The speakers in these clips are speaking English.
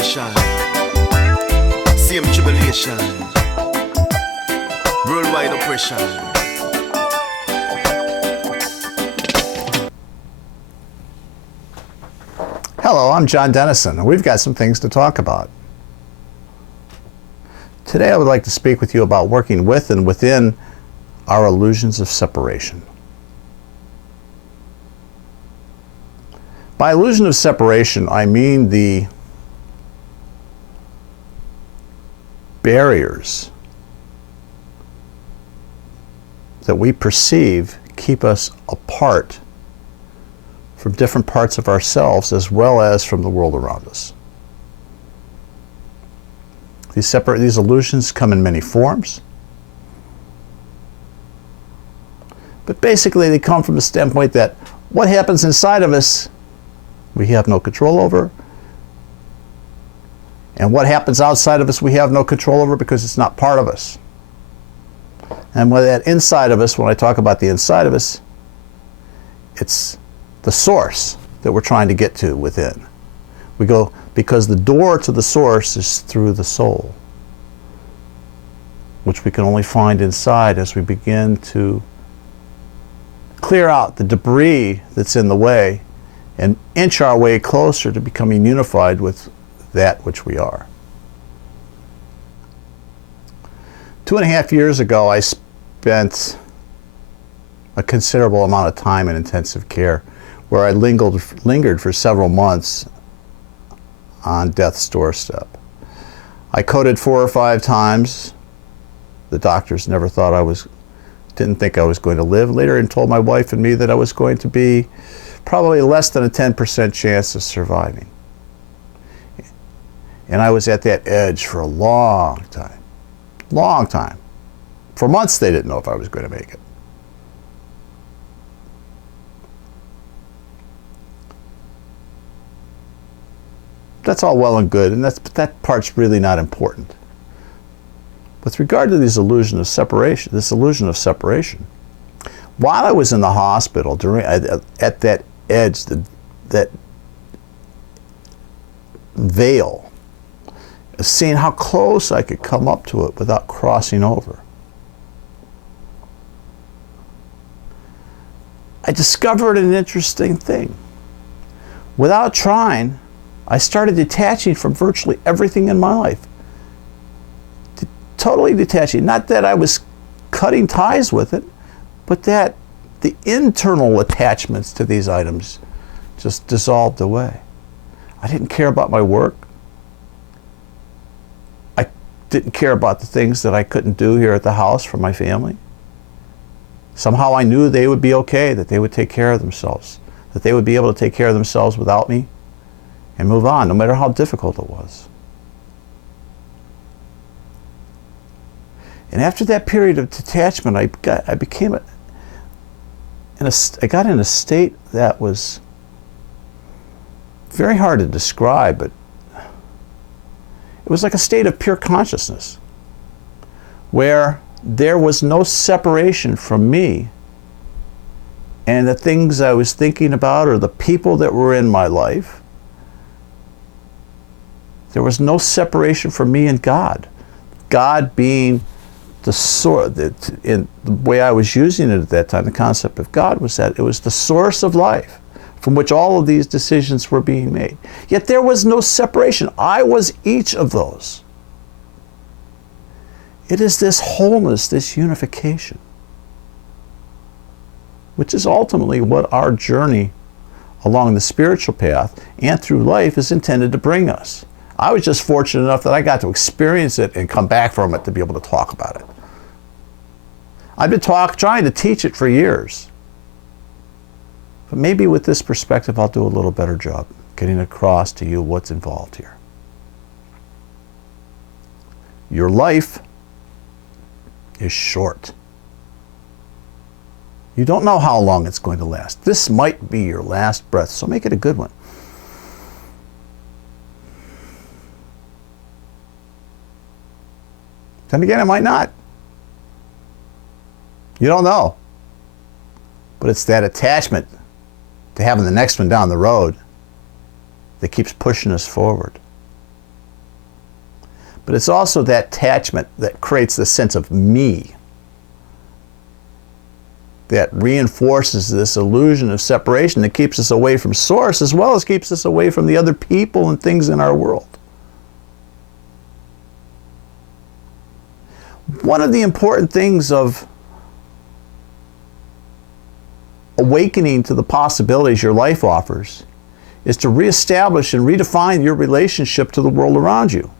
nation, same tribulation, worldwide oppression. Hello, I'm John Dennison, and we've got some things to talk about. Today I would like to speak with you about working with and within our illusions of separation. By illusion of separation, I mean the barriers that we perceive keep us apart from different parts of ourselves as well as from the world around us. These illusions come in many forms, but basically they come from the standpoint that what happens inside of us we have no control over, and what happens outside of us we have no control over because it's not part of us. And with that inside of us, when I talk about the inside of us, it's the source that we're trying to get to within. We go because the door to the source is through the soul, which we can only find inside as we begin to clear out the debris that's in the way and inch our way closer to becoming unified with that which we are. 2.5 years ago, I spent a considerable amount of time in intensive care where I lingered for several months on death's doorstep. I coded 4 or 5 times. The doctors never didn't think I was going to live. Later, and told my wife and me that I was going to be probably less than a 10% chance of surviving. And I was at that edge for a long time. Long time. For months they didn't know if I was going to make it. That's all well and good, and that part's really not important. With regard to this illusion of separation, while I was in the hospital, at that edge, that veil, of seeing how close I could come up to it without crossing over, I discovered an interesting thing. Without trying, I started detaching from virtually everything in my life. Totally detaching. Not that I was cutting ties with it, but that the internal attachments to these items just dissolved away. I didn't care about my work. I didn't care about the things that I couldn't do here at the house for my family. Somehow I knew they would be okay, that they would take care of themselves, that they would be able to take care of themselves without me and move on, no matter how difficult it was. And after that period of detachment, I got in a state that was very hard to describe, but it was like a state of pure consciousness, where there was no separation from me and the things I was thinking about or the people that were in my life. There was no separation from me and God. God being the source, in the way I was using it at that time, the concept of God was that it was the source of life from which all of these decisions were being made. Yet there was no separation. I was each of those. It is this wholeness, this unification, which is ultimately what our journey along the spiritual path and through life is intended to bring us. I was just fortunate enough that I got to experience it and come back from it to be able to talk about it. I've been trying to teach it for years. But maybe with this perspective, I'll do a little better job getting across to you what's involved here. Your life is short. You don't know how long it's going to last. This might be your last breath, so make it a good one. Then again, it might not. You don't know. But it's that attachment to having the next one down the road that keeps pushing us forward. But it's also that attachment that creates the sense of me, that reinforces this illusion of separation that keeps us away from Source as well as keeps us away from the other people and things in our world. One of the important things of awakening to the possibilities your life offers is to reestablish and redefine your relationship to the world around you.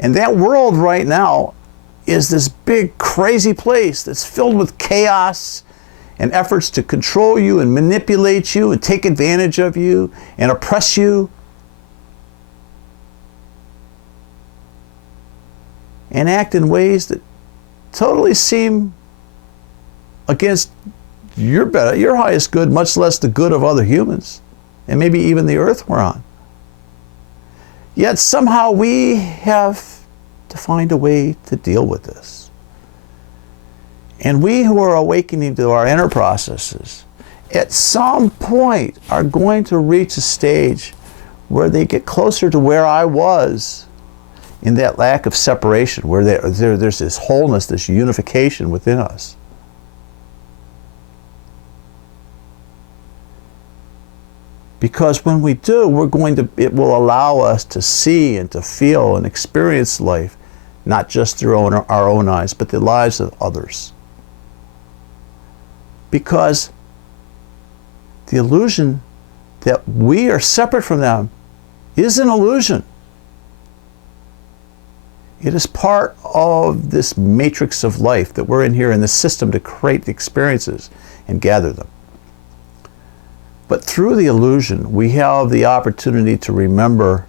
And that world right now is this big, crazy place that's filled with chaos and efforts to control you and manipulate you and take advantage of you and oppress you and act in ways that totally seem against your highest good, much less the good of other humans, and maybe even the earth we're on. Yet somehow we have to find a way to deal with this. And we who are awakening to our inner processes, at some point are going to reach a stage where they get closer to where I was in that lack of separation, where there's this wholeness, this unification within us. Because when we do, it will allow us to see and to feel and experience life, not just through our own eyes, but the lives of others. Because the illusion that we are separate from them is an illusion. It is part of this matrix of life that we're in here in this system to create the experiences and gather them. But through the illusion, we have the opportunity to remember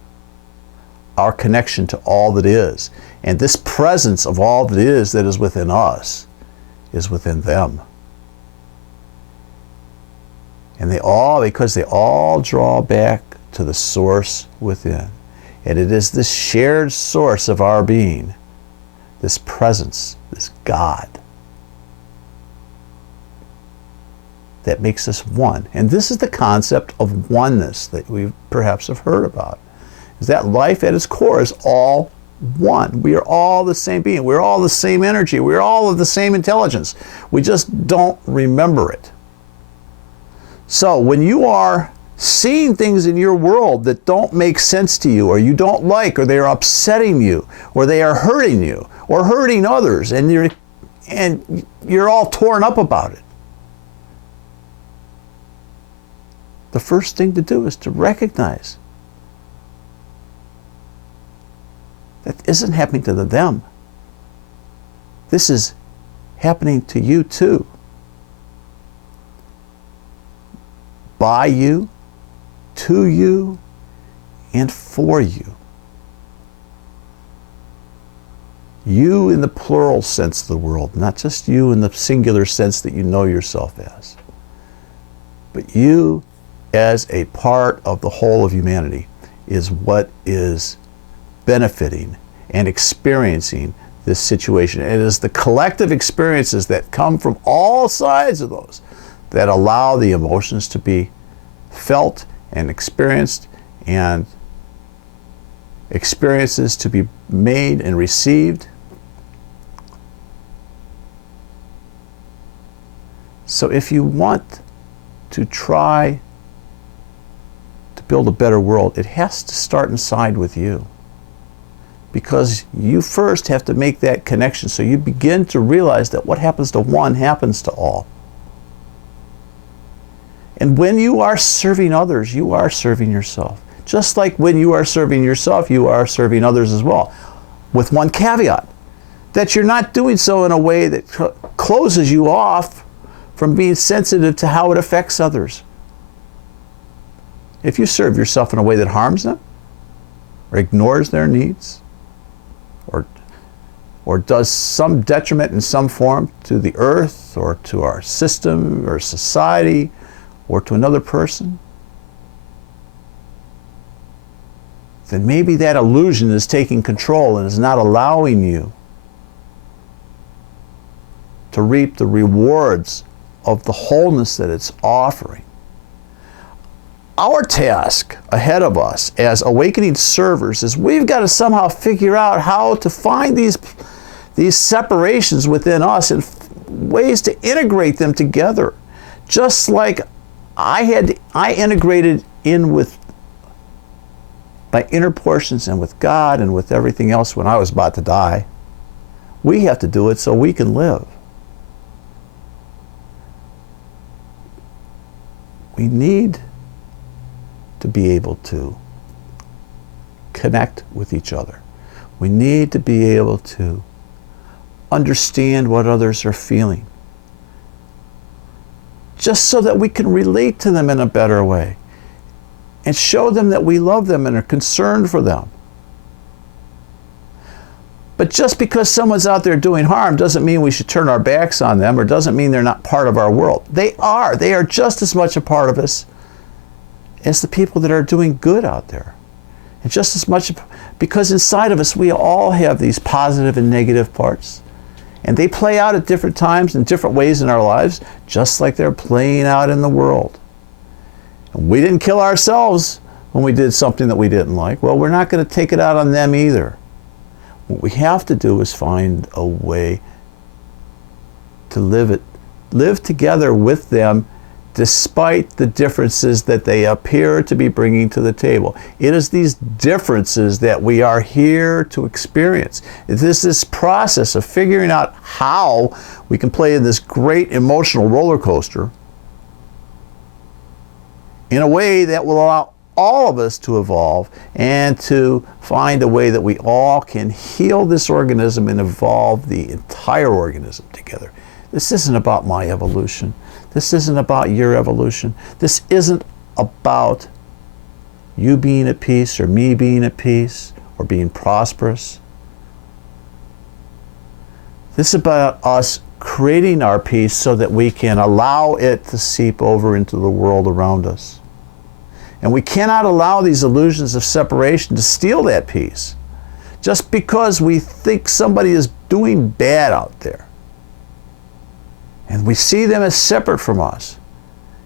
our connection to all that is. And this presence of all that is within us is within them. And because they all draw back to the source within. And it is this shared source of our being, this presence, this God, that makes us one. And this is the concept of oneness that we perhaps have heard about. Is that life at its core is all one. We are all the same being. We're all the same energy. We're all of the same intelligence. We just don't remember it. So when you are seeing things in your world that don't make sense to you, or you don't like, or they are upsetting you, or they are hurting you, or hurting others, and you're all torn up about it, the first thing to do is to recognize that isn't happening to them. This is happening to you too. By you, to you, and for you. You in the plural sense of the world, not just you in the singular sense that you know yourself as, but you as a part of the whole of humanity is what is benefiting and experiencing this situation. It is the collective experiences that come from all sides of those that allow the emotions to be felt and experienced, and experiences to be made and received. So if you want to try to build a better world, it has to start inside with you. Because you first have to make that connection, so you begin to realize that what happens to one happens to all. And when you are serving others, you are serving yourself. Just like when you are serving yourself, you are serving others as well. With one caveat, that you're not doing so in a way that closes you off from being sensitive to how it affects others. If you serve yourself in a way that harms them, or ignores their needs, or does some detriment in some form to the earth, or to our system, or society, or to another person, then maybe that illusion is taking control and is not allowing you to reap the rewards of the wholeness that it's offering. our task ahead of us as awakening servers is we've got to somehow figure out how to find these separations within us and ways to integrate them together. Just like I integrated in with my inner portions and with God and with everything else when I was about to die. We have to do it so we can live. We need to be able to connect with each other. We need to be able to understand what others are feeling, just so that we can relate to them in a better way and show them that we love them and are concerned for them. But just because someone's out there doing harm doesn't mean we should turn our backs on them, or doesn't mean they're not part of our world. They are. They are just as much a part of us as the people that are doing good out there. And just as much, because inside of us we all have these positive and negative parts. And they play out at different times in different ways in our lives, just like they're playing out in the world. And we didn't kill ourselves when we did something that we didn't like. Well, we're not going to take it out on them either. What we have to do is find a way to live together with them despite the differences that they appear to be bringing to the table. It is these differences that we are here to experience. It is this process of figuring out how we can play in this great emotional roller coaster in a way that will allow all of us to evolve and to find a way that we all can heal this organism and evolve the entire organism together. This isn't about my evolution. This isn't about your evolution. This isn't about you being at peace or me being at peace or being prosperous. This is about us creating our peace so that we can allow it to seep over into the world around us. And we cannot allow these illusions of separation to steal that peace just because we think somebody is doing bad out there. And we see them as separate from us.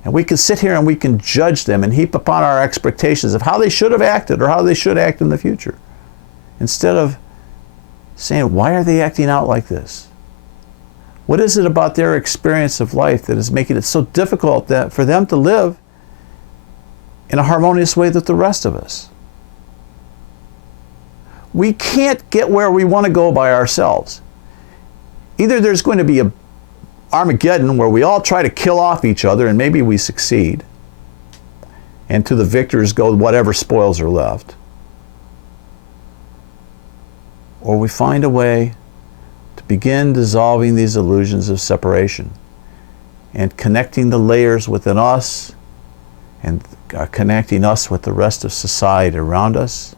And we can sit here and we can judge them and heap upon our expectations of how they should have acted or how they should act in the future. Instead of saying, why are they acting out like this? What is it about their experience of life that is making it so difficult that for them to live in a harmonious way with the rest of us? We can't get where we want to go by ourselves. Either there's going to be a Armageddon where we all try to kill off each other and maybe we succeed, and to the victors go whatever spoils are left, or we find a way to begin dissolving these illusions of separation and connecting the layers within us and connecting us with the rest of society around us,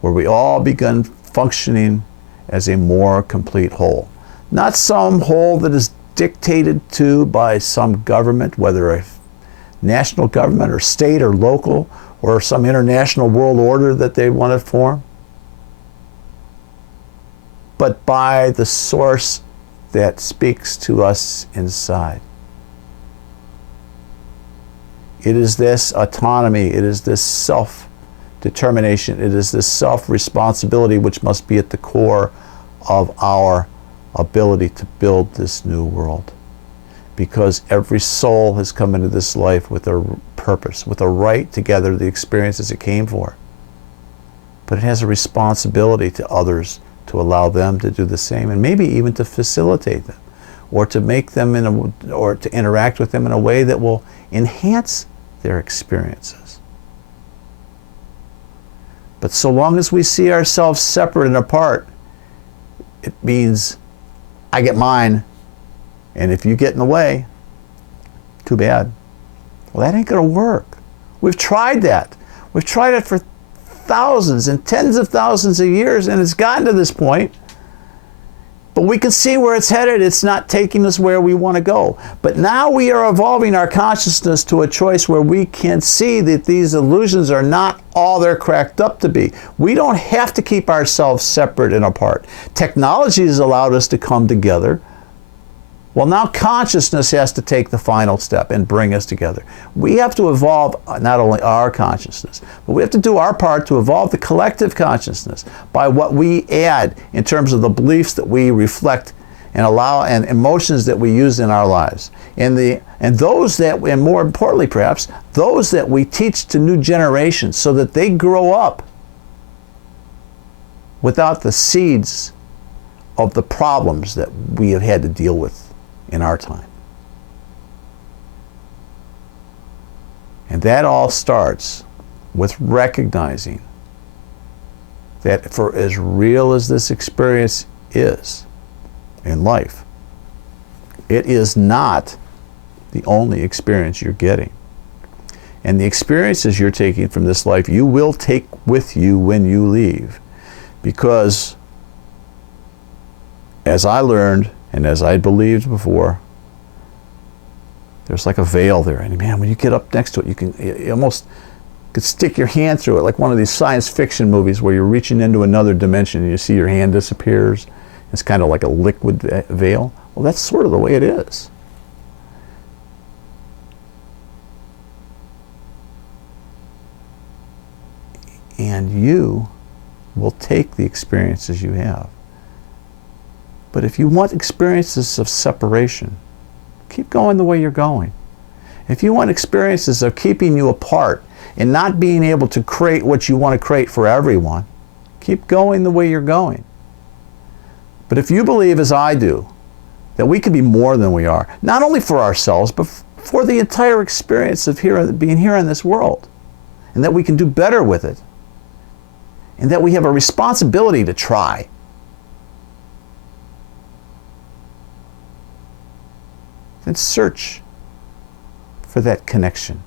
where we all begin functioning as a more complete whole. Not some whole that is dictated to by some government, whether a national government or state or local or some international world order that they want to form, but by the source that speaks to us inside. It is this autonomy, it is this self-determination, it is this self-responsibility which must be at the core of our ability to build this new world. Because every soul has come into this life with a purpose, with a right to gather the experiences it came for. But it has a responsibility to others to allow them to do the same, and maybe even to facilitate them, or to make them or to interact with them in a way that will enhance their experiences. But so long as we see ourselves separate and apart, it means I get mine, and if you get in the way, too bad. Well, that ain't going to work. We've tried that. We've tried it for thousands and tens of thousands of years, and it's gotten to this point. But we can see where it's headed. It's not taking us where we want to go. But now we are evolving our consciousness to a choice where we can see that these illusions are not all they're cracked up to be. We don't have to keep ourselves separate and apart. Technology has allowed us to come together Well, now consciousness has to take the final step and bring us together. We have to evolve not only our consciousness, but we have to do our part to evolve the collective consciousness by what we add in terms of the beliefs that we reflect and allow and emotions that we use in our lives. And those that, and more importantly perhaps, those that we teach to new generations so that they grow up without the seeds of the problems that we have had to deal with in our time. And that all starts with recognizing that for as real as this experience is in life, it is not the only experience you're getting. And the experiences you're taking from this life, you will take with you when you leave. Because as I learned, and as I believed before, there's like a veil there. And man, when you get up next to it, you almost could stick your hand through it, like one of these science fiction movies where you're reaching into another dimension and you see your hand disappears. It's kind of like a liquid veil. Well, that's sort of the way it is. And you will take the experiences you have. But if you want experiences of separation, keep going the way you're going. If you want experiences of keeping you apart and not being able to create what you want to create for everyone, keep going the way you're going. But if you believe, as I do, that we can be more than we are, not only for ourselves, but for the entire experience of being here in this world, and that we can do better with it, and that we have a responsibility to try, then search for that connection,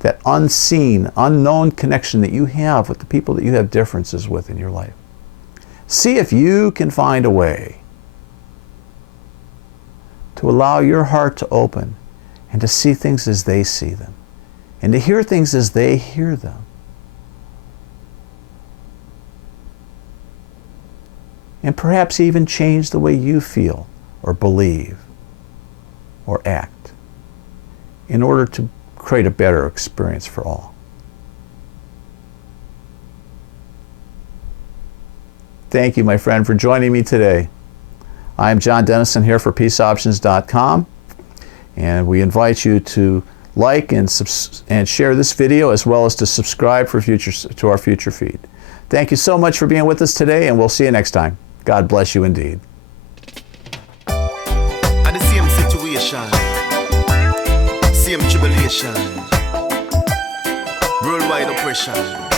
that unseen, unknown connection that you have with the people that you have differences with in your life. See if you can find a way to allow your heart to open and to see things as they see them, and to hear things as they hear them. And perhaps even change the way you feel or believe or act in order to create a better experience for all. Thank you, my friend, for joining me today. I am John Dennison here for PeaceOptions.com, and we invite you to like and share this video, as well as to subscribe to our future feed. Thank you so much for being with us today, and we'll see you next time. God bless you indeed. At the same situation, same tribulation, worldwide oppression.